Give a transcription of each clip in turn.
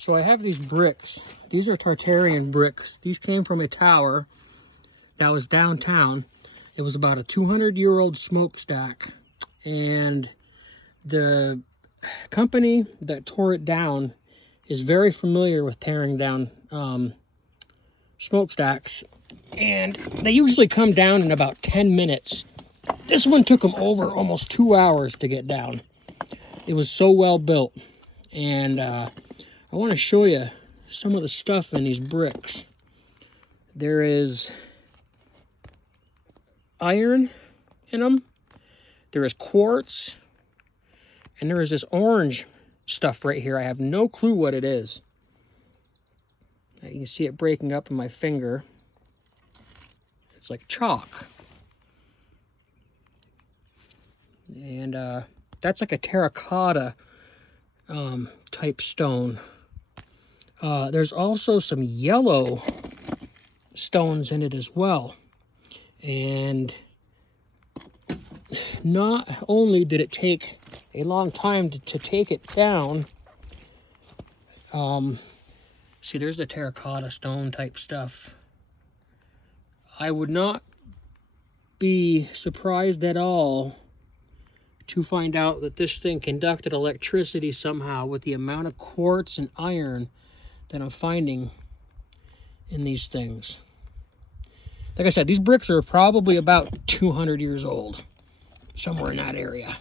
So I have these bricks. These are Tartarian bricks. These came from a tower that was downtown. It was about a 200-year-old smokestack. And the company that tore it down is very familiar with tearing down smokestacks. And they usually come down in about 10 minutes. This one took them over almost 2 hours to get down. It was so well built. And I want to show you some of the stuff in these bricks. There is iron in them. There is quartz. And there is this orange stuff right here. I have no clue what it is. You can see it breaking up in my finger. It's like chalk. And that's like a terracotta type stone. There's also some yellow stones in it as well. And not only did it take a long time to take it down, see, there's the terracotta stone type stuff. I would not be surprised at all to find out that this thing conducted electricity somehow with the amount of quartz and iron that I'm finding in these things. Like I said, these bricks are probably about 200 years old, somewhere in that area.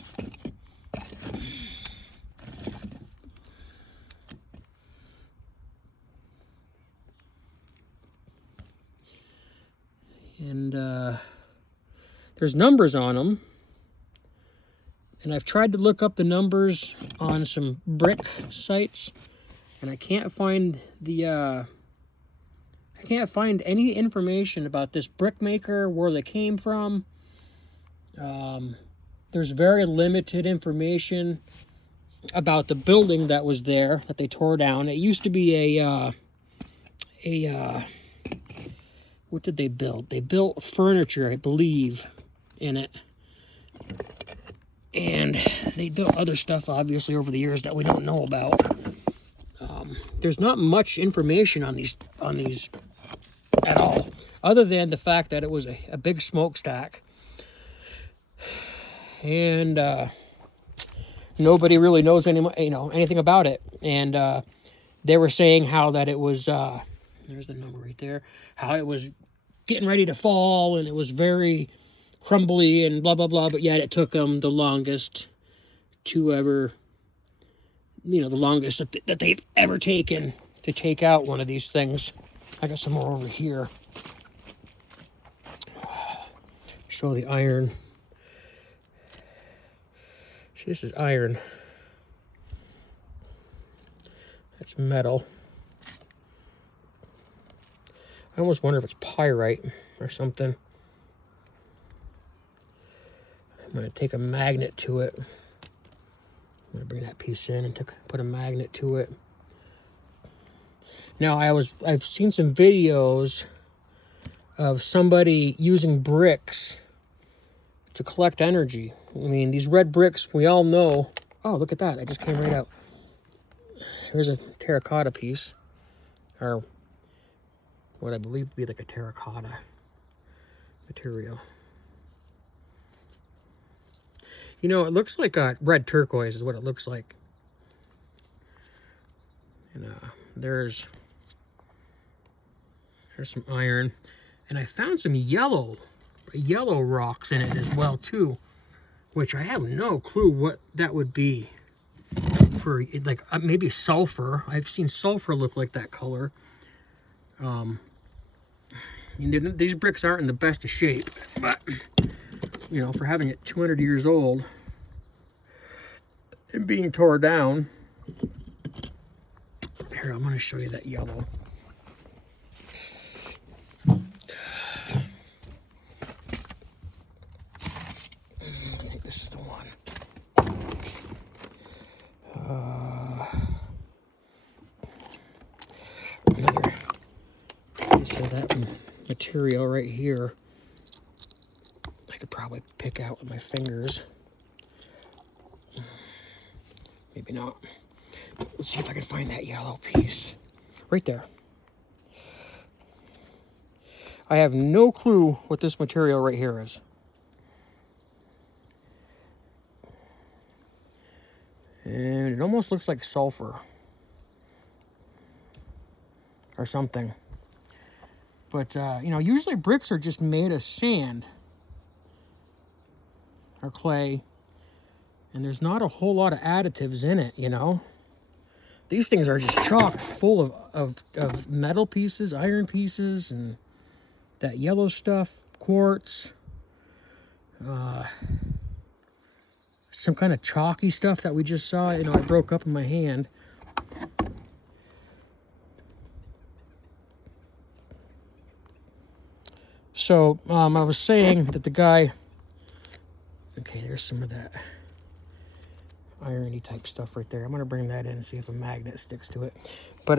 And there's numbers on them. And I've tried to look up the numbers on some brick sites, and I can't find any information about this brick maker, where they came from. There's very limited information about the building that was there that they tore down. It used to be what did they build? They built furniture, I believe, in it. And they built other stuff, obviously, over the years that we don't know about. There's not much information on these at all, other than the fact that it was a big smokestack. And nobody really knows anything about it. And they were saying how that it was, there's the number right there, how it was getting ready to fall, and it was very crumbly and blah, blah, blah, but yet it took them the longest to ever, the longest that they've ever taken to take out one of these things. I got some more over here. Show the iron. See, this is iron. That's metal. I almost wonder if it's pyrite or something. I'm going to take a magnet to it. I'm going to bring that piece in and put a magnet to it. Now, I've seen some videos of somebody using bricks to collect energy. I mean, these red bricks, we all know. Oh, look at that. That just came right out. Here's a terracotta piece. Or what I believe to be like a terracotta material. It looks like a red turquoise is what it looks like. And there's some iron. And I found some yellow rocks in it as well too, which I have no clue what that would be. For like maybe sulfur. I've seen sulfur look like that color. These bricks aren't in the best of shape, but for having it 200 years old and being tore down. Here, I'm going to show you that yellow. I think this is the one. Another piece of that material right here. I could probably pick out with my fingers. Maybe not. Let's see if I can find that yellow piece. Right there. I have no clue what this material right here is. And it almost looks like sulfur. Or something. But, you know, usually bricks are just made of sand. Or clay. And there's not a whole lot of additives in it, you know. These things are just chock full of metal pieces, iron pieces, and that yellow stuff, quartz. Some kind of chalky stuff that we just saw, you know, I broke up in my hand. So, I was saying that the guy... Okay, there's some of that irony type stuff right there. I'm going to bring that in and see if a magnet sticks to it. But,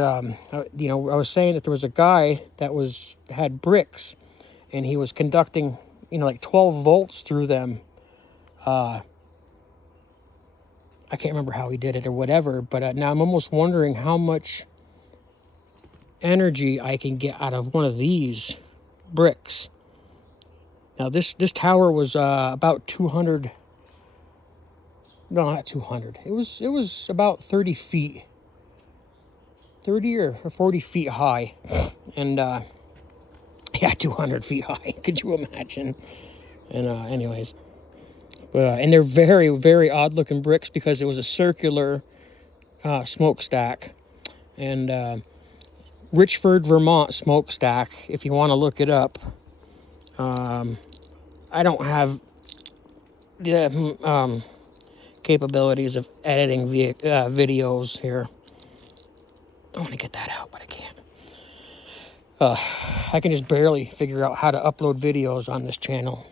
you know, I was saying that there was a guy that had bricks, and he was conducting, you know, like 12 volts through them. I can't remember how he did it or whatever, but now I'm almost wondering how much energy I can get out of one of these bricks. Now this tower was about 200. No, not 200. It was about 30 feet, 30 or 40 feet high, and yeah, 200 feet high. Could you imagine? And anyways, but and they're very, very odd looking bricks because it was a circular smokestack, and Richford, Vermont smokestack. If you want to look it up. I don't have the capabilities of editing videos here. I want to get that out, but I can't. I can just barely figure out how to upload videos on this channel.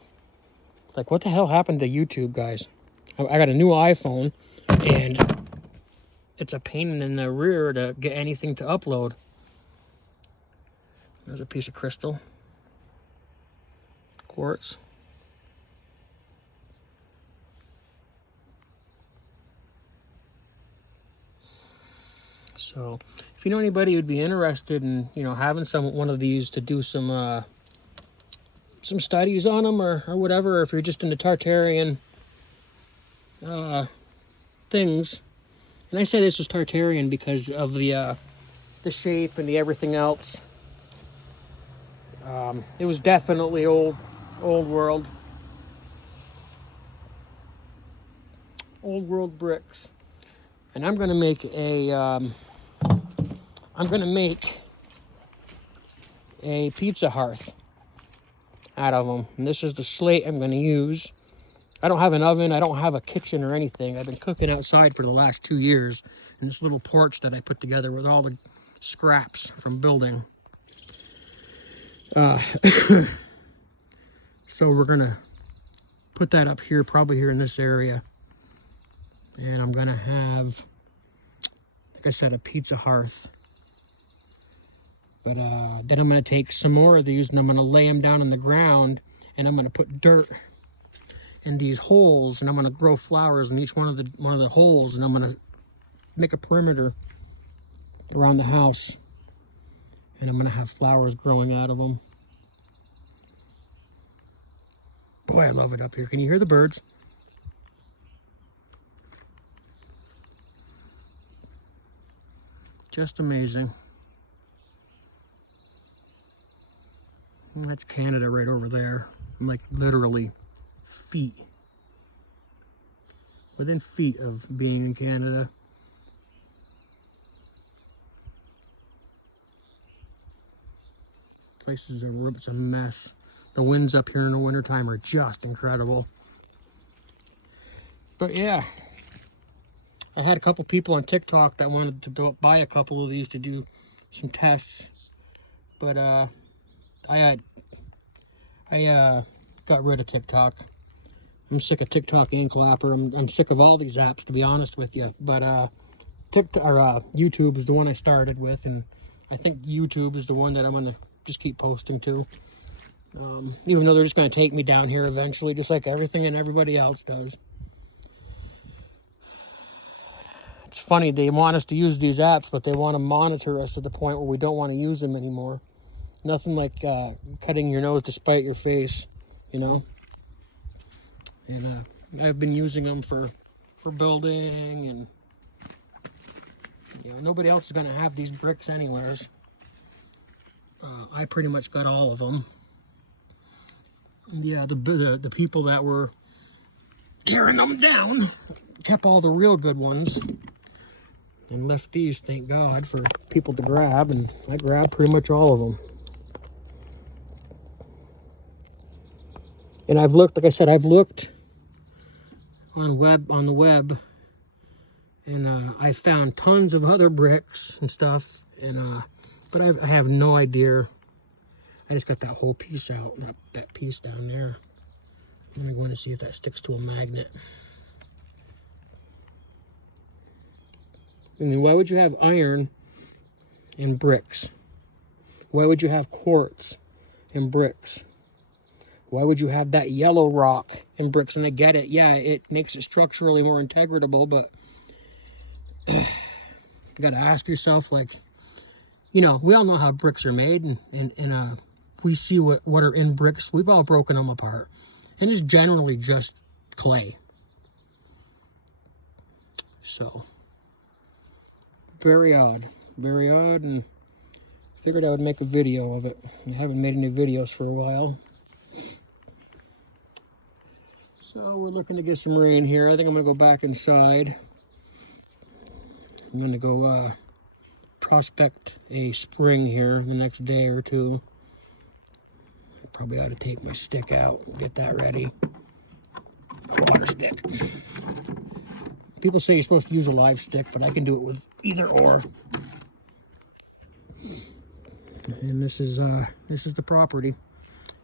Like, what the hell happened to YouTube, guys? I got a new iPhone, and it's a pain in the rear to get anything to upload. There's a piece of crystal. Quartz. So, if you know anybody who'd be interested in, you know, having one of these to do some studies on them or whatever, or if you're just into Tartarian things, and I say this was Tartarian because of the shape and the everything else. It was definitely old world bricks, and I'm gonna make a pizza hearth out of them. And this is the slate I'm going to use. I don't have an oven. I don't have a kitchen or anything. I've been cooking outside for the last 2 years in this little porch that I put together with all the scraps from building. So we're going to put that up here, probably here in this area. And I'm going to have, like I said, a pizza hearth. But then I'm going to take some more of these and I'm going to lay them down on the ground, and I'm going to put dirt in these holes, and I'm going to grow flowers in each one of the holes, and I'm going to make a perimeter around the house, and I'm going to have flowers growing out of them. Boy, I love it up here. Can you hear the birds? Just amazing. That's Canada right over there. I'm like literally within feet of being in Canada. Places it's a mess. The winds up here in the wintertime are just incredible. But yeah, I had a couple people on TikTok that wanted to buy a couple of these to do some tests, but I got rid of TikTok. I'm sick of TikTok and Clapper. I'm sick of all these apps, to be honest with you. But YouTube is the one I started with, and I think YouTube is the one that I'm gonna just keep posting to. Even though they're just gonna take me down here eventually, just like everything and everybody else does. It's funny, they want us to use these apps, but they want to monitor us to the point where we don't want to use them anymore. Nothing like cutting your nose to spite your face, you know? And I've been using them for building, and you know, nobody else is going to have these bricks anywheres. I pretty much got all of them. Yeah, the people that were tearing them down kept all the real good ones and left these, thank God, for people to grab, and I grabbed pretty much all of them. And I've looked, like I said, I've looked on the web, and I found tons of other bricks and stuff, and but I have no idea. I just got that whole piece out, that piece down there. I'm going to see if that sticks to a magnet. I mean, why would you have iron and bricks? Why would you have quartz and bricks? Why would you have that yellow rock and bricks? And I get it, yeah, it makes it structurally more integratable, but you got to ask yourself, like, you know, we all know how bricks are made, and we see what are in bricks. We've all broken them apart, and it's generally just clay. So, very odd, and figured I would make a video of it. I haven't made any videos for a while. So we're looking to get some rain here. I think I'm gonna go back inside. I'm gonna go prospect a spring here the next day or two. I probably ought to take my stick out and get that ready. A water stick. People say you're supposed to use a live stick, but I can do it with either or. And this is the property.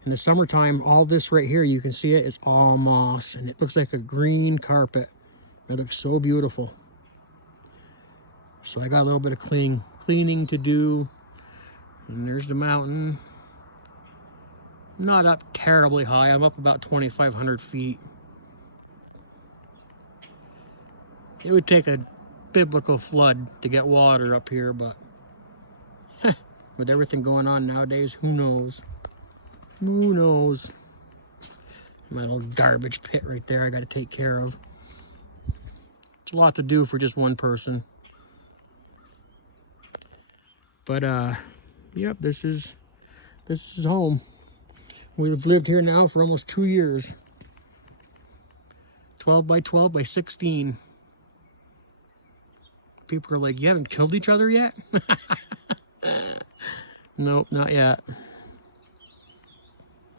In the summertime, all this right here, you can see it, it's all moss, and it looks like a green carpet. It looks so beautiful. So I got a little bit of cleaning to do. And there's the mountain. Not up terribly high. I'm up about 2,500 feet. It would take a biblical flood to get water up here, but with everything going on nowadays, who knows? Who knows? My little garbage pit right there I got to take care of. It's a lot to do for just one person. But yep, this is home. We've lived here now for almost 2 years. 12 by 12 by 16. People are like, you haven't killed each other yet? Nope, not yet.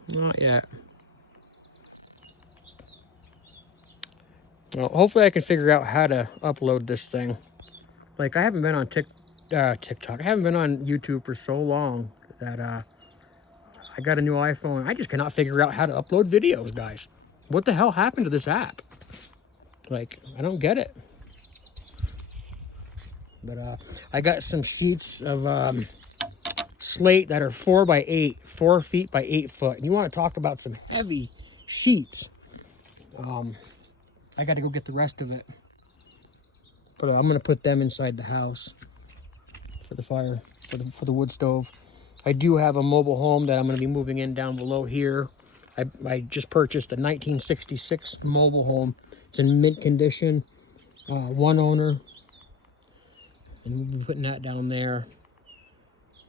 Not yet. Well, hopefully I can figure out how to upload this thing. Like, I haven't been on TikTok. I haven't been on YouTube for so long that I got a new iPhone. I just cannot figure out how to upload videos, guys. What the hell happened to this app? Like, I don't get it. But I got some sheets of slate that are 4 by 8, 4 feet by 8 foot. And you want to talk about some heavy sheets. I got to go get the rest of it. But I'm going to put them inside the house for the fire, for the wood stove. I do have a mobile home that I'm going to be moving in down below here. I just purchased a 1966 mobile home. It's in mint condition, one owner. And we'll be putting that down there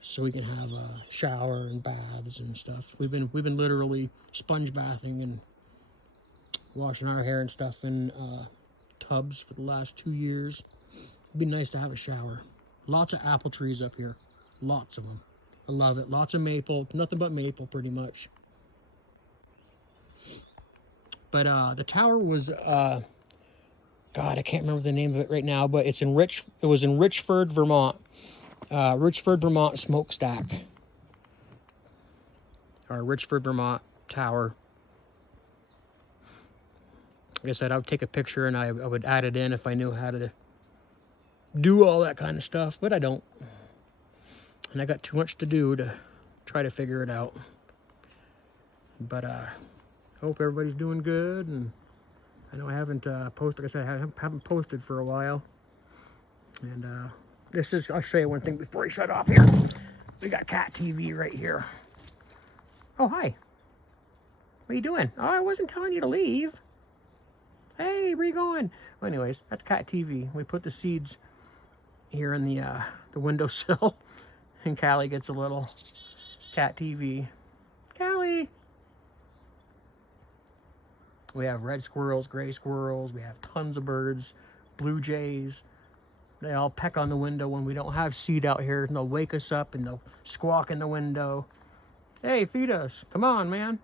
so we can have a shower and baths and stuff. We've been literally sponge bathing and washing our hair and stuff in tubs for the last 2 years. It'd be nice to have a shower. Lots of apple trees up here. Lots of them. I love it. Lots of maple. Nothing but maple, pretty much. But the tower was, God, I can't remember the name of it right now, but it was in Richford, Vermont. Richford, Vermont smokestack. Or Richford, Vermont tower. Like I said, I would take a picture and I would add it in if I knew how to do all that kind of stuff, but I don't. And I got too much to do to try to figure it out. But hope everybody's doing good, and I know I haven't posted. Like I said, I haven't posted for a while. And this is, I'll show you one thing before I shut off here. We got cat TV right here. Oh, hi. What are you doing? Oh, I wasn't telling you to leave. Hey, where you going? Well, anyways, that's cat TV. We put the seeds here in the windowsill, and Callie gets a little cat TV. Callie! We have red squirrels, gray squirrels. We have tons of birds, blue jays. They all peck on the window when we don't have seed out here, and they'll wake us up and they'll squawk in the window. Hey, feed us. Come on, man.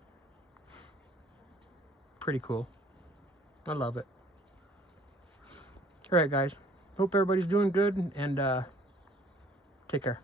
Pretty cool. I love it. All right, guys. Hope everybody's doing good, and take care.